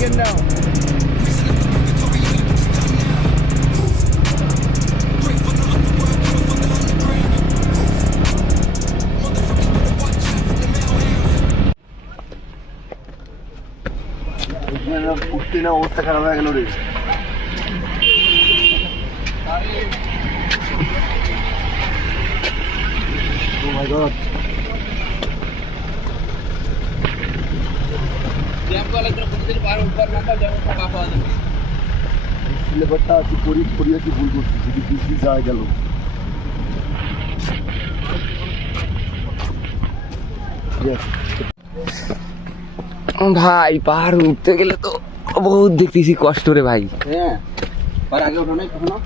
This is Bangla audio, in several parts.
টিকিট নাও। উঠতে না অবস্থা খারাপ হয়ে গেল রে। Oh my God. লেবারটা তুই করিয়া কি ভুল করছিস, যদি বৃষ্টি যায় গেল। ভাই পাহাড় উঠতে গেলে তো বহুত দেখতেছি কষ্ট রে ভাই। হ্যাঁ, আগে ওঠো নাই কখনো?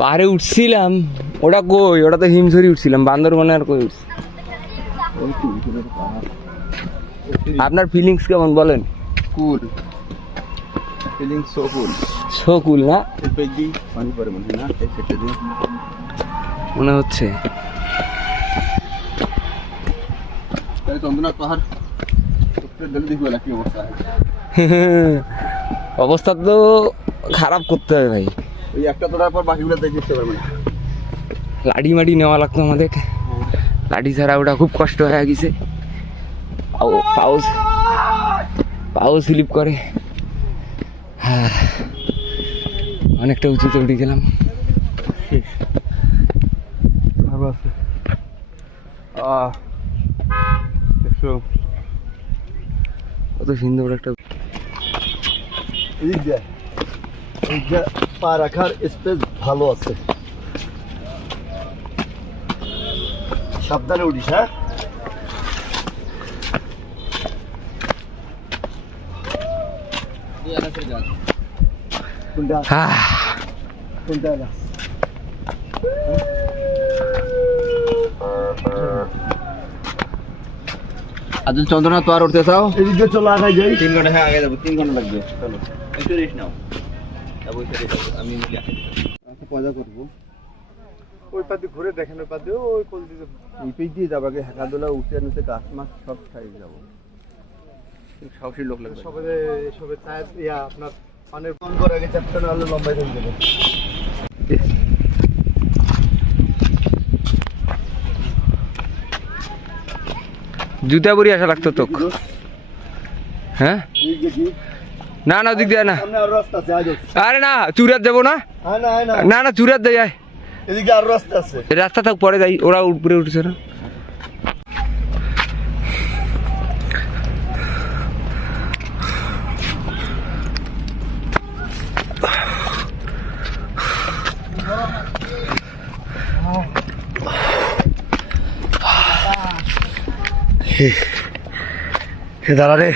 পাহাড়ে উঠছিলাম, ওটা কই, ওটা তো হিমছড়ি উঠছিলাম, বান্দরবনে আর কই উঠছি। আপনার ফিলিংস কেমন বলেন? Cool, feelings so cool. So cool না? পেজি পানি পড়ে মনে হয় না, এই সেটে দিন মনে হচ্ছে। তাই চন্দ্রনাথ পাহাড় জলদি দেখবে না কি অবস্থা। অবস্থা তো খারাপ করতে হবে ভাই। ওই একটা তোলার পর বাকিগুলো দেখতে পারবে না। লাঠি মাটি নেওয়া লাগতো আমাদের, লাঠি ছাড়া ওটা খুব কষ্ট হয়ে গেছে। পাও স্লিপ করে। হ্যাঁ, অনেকটা উঁচুতে উঠে গেলাম। আরো আছে কত সুন্দর একটা এই যে পা রাখার স্পেস ভালো আছে। সাবধানে উঠিস। হ্যাঁ, কোনটা কোনটা আজ চন্দ্রনাথ পাহাড় উঠতে চাও? এদিকে চলো, আগায় যাই। 3 ঘন্টা। হ্যাঁ, আগে যাবো, 3 ঘন্টা লাগবে। চলো একটু রেস্ট নাও, আমি পয়দা করবো। ওই পাতে ঘুরে দেখেন, ওই পাতে ওই কোল দিয়ে এই পেজ দিয়ে যাবো। আগে হাঁকাদোলা উঠতে নিতে গাছ মাছ সব খাই যাবো। সাহসী লোক লাগবে। সবে আপনার পানের ফোন করে আগে চারটা না হলে লম্বাই হয়ে যাবে। জুতা পরি আসা লাগতো তো। হ্যাঁ, না না দিক দিয়ে না। আরে না, চুরাত যাবো না। না না, চুরাত যায়। এদিকে আর রাস্তা আছে, রাস্তা থাক, পরে যাই। ওরা উপরে উঠছে না। দাঁড়া রে।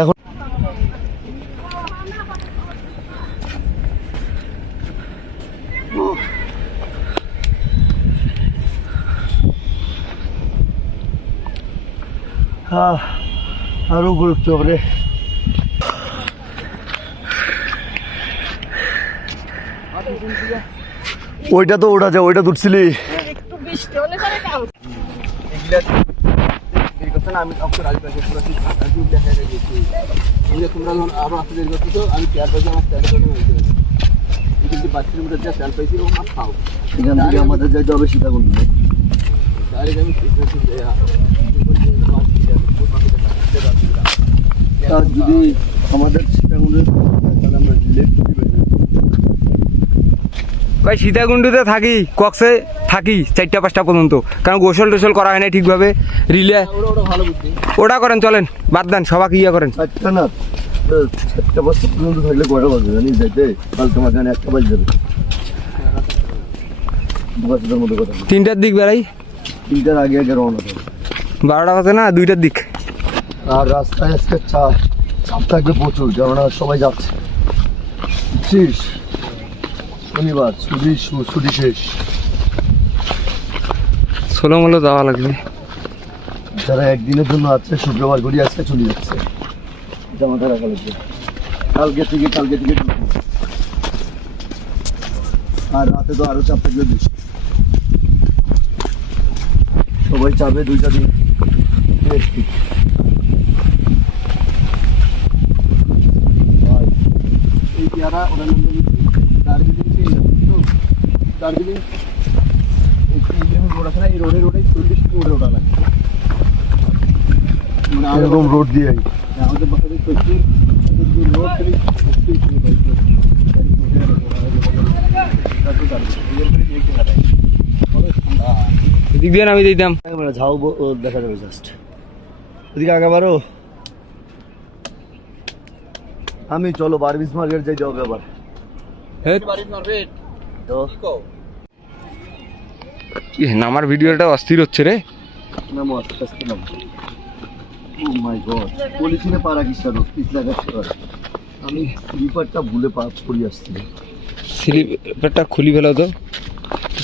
এখন আরো গুরুত্ব হবে। ওইটা তো ওটা যা, ওইটা তুলছিলি। আমি তোমরা আরো আসতে দেরি করতেছো, আমি তেল পাইছি, আমার তেলের জন্য কিন্তু 22 কিলোমিটার যা তেল পাইছি ও মাছ খাও। এখান থেকে আমাদের যাইতে হবে সীতাকুণ্ড। যদি আমাদের সীতাকুণ্ডে আমরা লেট ভাই, সীতাকুণ্ডতে থাকি, কক্সে থাকি 4টা-5টা পর্যন্ত, কারণ গোসল টোসল করা হয় না ঠিকভাবে। রিলে ওটা করেন, চলেন বাদ দেন, সবাই ইয়ে করেন। আচ্ছা না, 7টা-5টা পর্যন্ত থাকলে কয়টা বাজবে জানিস? যাইতে কাল তোমার গানে 1টা বাজে যাবে। 2টার মধ্যে কথা 3টার দিক বেড়াই, 3টার আগে আগে রওনা দেবে। 12টা বাজে না, 2টার দিক। আর রাস্তায় আজকে চাপ থাকবে প্রচুর, কেননা সবাই যাচ্ছে, বুঝছিস? শনিবার ছুটি শেষ, ষোলো মূল্য যাওয়া লাগবে। যারা একদিনের জন্য আছে শুক্রবার ঘুরে আজকে চলে যাচ্ছে জামাতা রাখা লাগবে কালকে থেকে ঢুকবে। আর রাতে তো আরো চাপ থাকবে বেশি, সবাই চাবে 2টা দিন এই পেয়ারা ওরা দার্জিলিং রোড আছে না, এই রোডে 40 কিলোমিটার ওটা লাগে মানে এরকম রোড দিয়ে আমাদের বাসাতে 40 রোড থেকে এদিক দিয়ে নামিয়ে দিতাম। ঝাউ দেখা যাবে জাস্ট ওদিকে আগে বারো। আমি চলো বারবিস মার্কেট যাই যাও আবার নামার ভিডিওটা অস্থির হচ্ছে রে। নামো আস্তে আস্তে নামো। ও মাই গড, পলিথিনে পা রাখিস কেন? পিছ লাগাচ্ছি। আমি স্লিপারটা ভুলে পা পড়ে আসছি। স্লিপারটা খুলি ফেলো তো,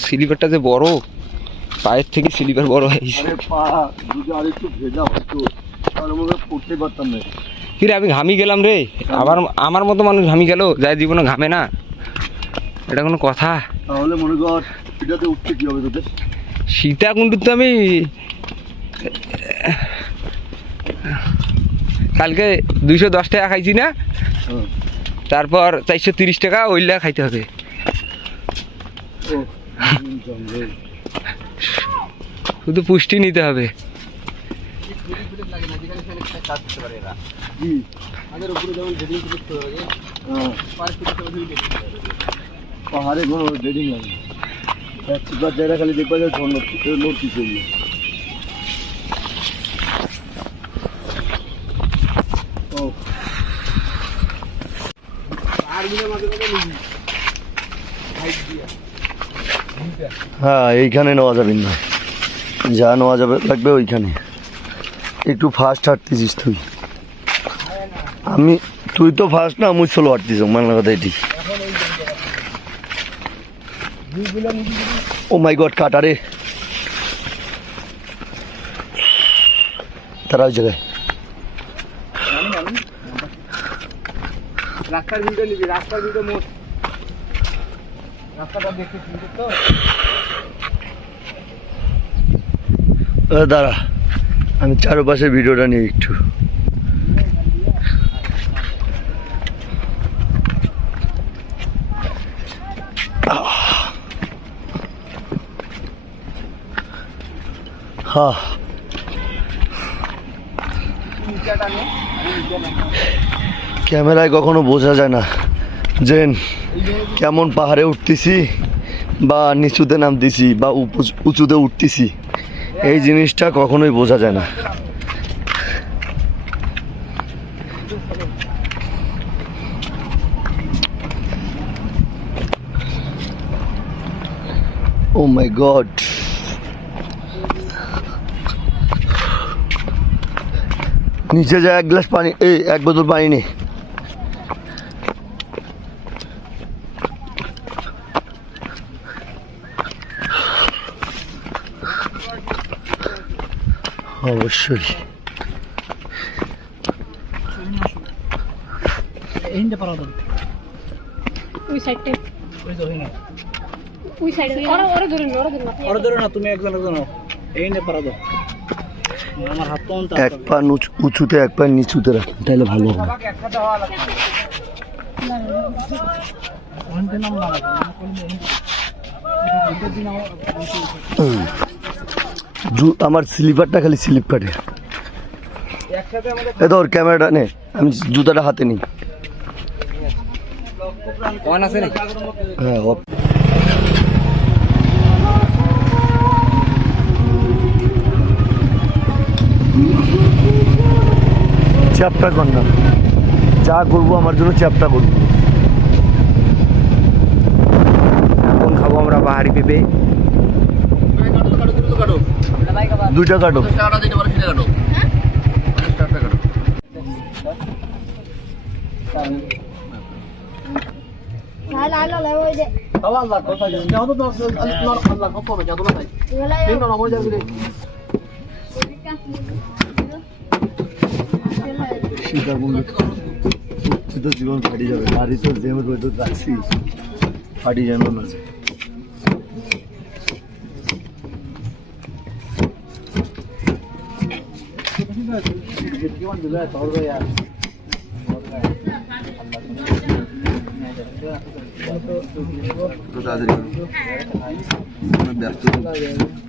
স্লিপারটা যে বড়, পায়ের থেকে স্লিপার বড় হয়েছে। আরে পা যদি আরেকটু ভেজা হতো তাহলে মনে হয় পড়তে পারতাম না। কি রে, আমি ঘামি গেলাম রে। আমার মতো মানুষ ঘামি গেল, যাই জীবনে ঘামে না, এটা কোনো কথা? তাহলে মনে কর এটাতে উঠতে কি হবে তোদের? সীতাকুণ্ডুর তো আমি কালকে 210 টাকা খাইছি না, তারপর 430 টাকা ওইলা খাইতে হবে। শুধু পুষ্টি নিতে হবে। পাহাড়ে কোনো ডেডিং লাগে না, একবার জায়গা খালি দেখবা যায় লোড কি চলবে। হ্যাঁ এইখানে নেওয়া যাবে না, যা নেওয়া যাবে লাগবে ওইখানে। একটু ফাস্ট হাঁটতেছিস তুই, তুই তো ফাস্ট না, আমি স্লো হাঁটতেছ মানে কথা এটি। ও মাই গড, কাটারে তারা ওই জায়গায়। রাস্তার ভিডিও নিবি, রাস্তার ভিডিও মোট রাস্তাটা দেখতে সুন্দর তো। দাঁড়া, আমি চারপাশের ভিডিওটা নিই একটু। হ্যাঁ, ক্যামেরায় কখনো বোঝা যায় না যে কেমন পাহাড়ে উঠতেছি বা নিচুতে নামতেছি বা উঁচুতে উঠতেছি, এই জিনিসটা কখনোই বোঝা যায় না। ও মাই গড, নিচে যা এক গ্লাস পানি, এক বোতল পানি নেই। অবশ্যই ওই সাইডে ওরা ধরে না, তুমি একজন এই নে পারা দাও। আমার হাত তো এক পা উঁচুতে এক পা নিচুতে রাখেন, তাহলে ভালো হবে। আমার স্লিপারটা খালি স্লিপ কাটে। এ ধর ক্যামেরাটা নে, আমি জুতাটা হাতে নিই। হ্যাঁ, চ্যাপটা কর না, যা করবো আমার জন্য চ্যাপটা করবো। এখন খাবো আমরা পাহাড়ি পেঁপে। 2টা কাটো। সীতাকুণ্ড উঠতে তো জীবন ফাটি যাবে, গাড়ি তো যেমন রোদ রাখছি ফাটি যেন না যায়।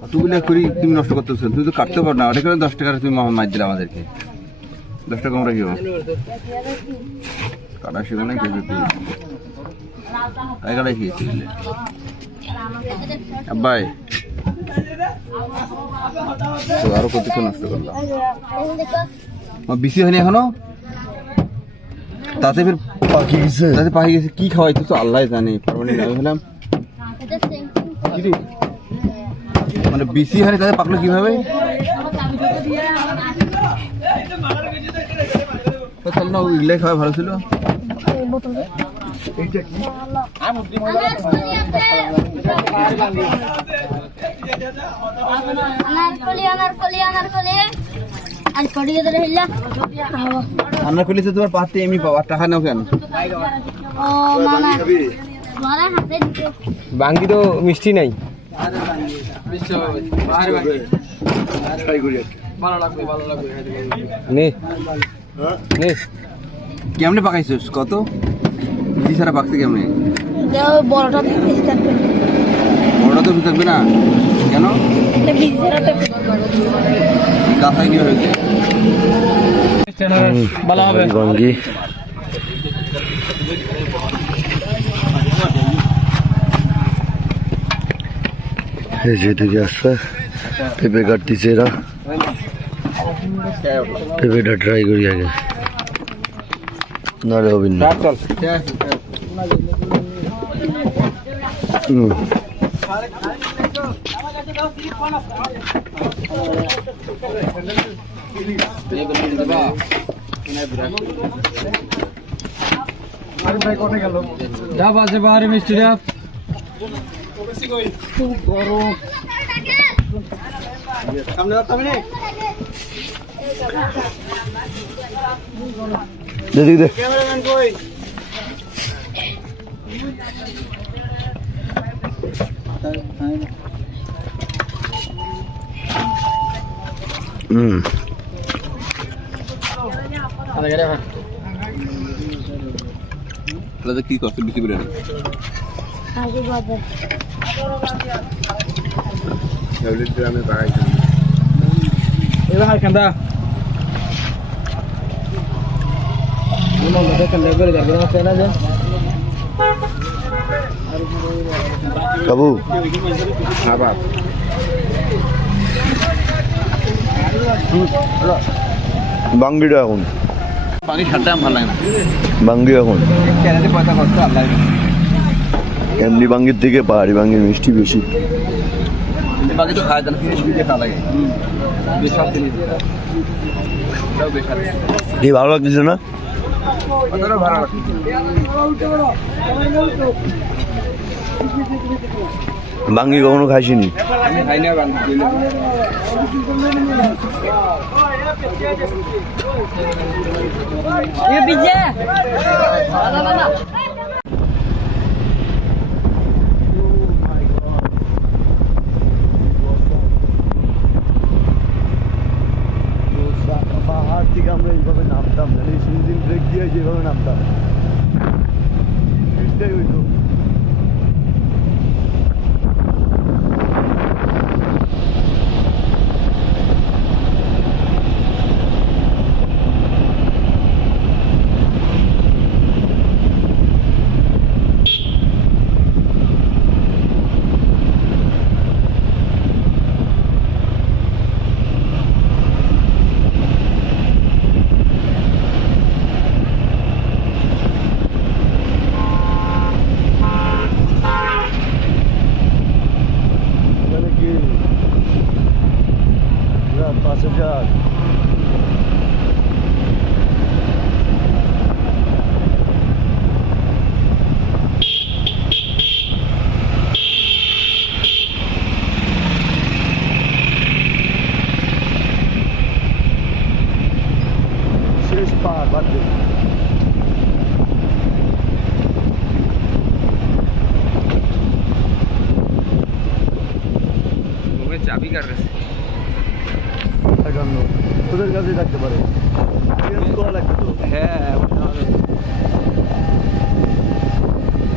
অতগুলো করি তুমি নষ্ট করতেছো, তুমি তো কাটতে পারো না। ওটা করে 10 টাকা তুমি মার দিলে আমাদেরকে, 10 টাকা আমরা কি কাটা শিখো না, তাই কাটাই খেয়েছি আব্বাই। তো আরো কতক্ষণ নষ্ট করলাম, বেশি হয়নি এখনো, তাতে ফের পাখি গেছে, তাতে পাখি গেছে। কি খাওয়াইতো তো আল্লাহ জানে, পারবানি না হলাম মানে বেশি হয়নি, তাতে পাকলো কিভাবে? তাহলে না ওইগুলাই খাওয়া ভালো ছিল। রান্না করলে তো তোমার পাতে এমনি পাবো, আর টাকা নাও কেন? বাঙ্গি তো মিষ্টি নাই। নে নে কেমনে পাকাইছিস? কত বেশি সারা পাকছে কেমনে? বড়টা বড়টা তো বেশি থাকবে না কেন? গাছাই নিয়ে হয়েছে বাঙ্গি যেদিকে আসছে পেঁপে কাটতেছে এরা, পেঁপেটা ট্রাই করি আগে। না রে অবিন না। ডাব আছে বাহারে মিষ্টি ডাব। দেখি দে কি কষ্ট বেশি করে কাবু বাঙ্গিটা এখন পানি ঠান্ডা ভালো লাগে না, বাঙ্গি এখন কেনাতে পয়সা খরচ আল্লাহ। এমনি বাঙ্গির থেকে পাহাড়ি বাঙ্গির মিষ্টি বেশি। বাকি তো খাওয়া যায় না, খাওয়া লাগে এই ভালো লাগতেছে না? ভালো লাগে। বাঙ্গি কখনো খাইছিনি? আমি খাই না বাঙালি। পাহাড় থেকে আমরা এইভাবে নামতাম না, সিনজিন ব্রেক দিয়ে যেভাবে নামতাম এটাই হইতো। শেষ পাহাড় বাদ দে। মুখে চাবি কার কাছে? একান্ন তোদের কাছে থাকতে পারে। চেঞ্জ করা লাগবে তো। হ্যাঁ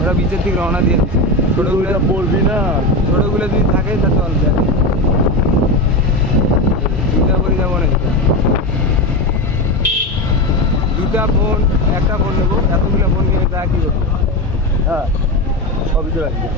ওরা বিচের দিকে রওনা দিয়ে দিচ্ছে। ছোটগুলো ওইটা পড়বি না। ছোটগুলো যদি থাকে তা চল যাবে। দুটা করে যাবো না, দুটা ফোন, একটা ফোন নেবো, এতগুলো ফোন নিয়ে তা কি করবো? হ্যাঁ সবই তো রাখবি।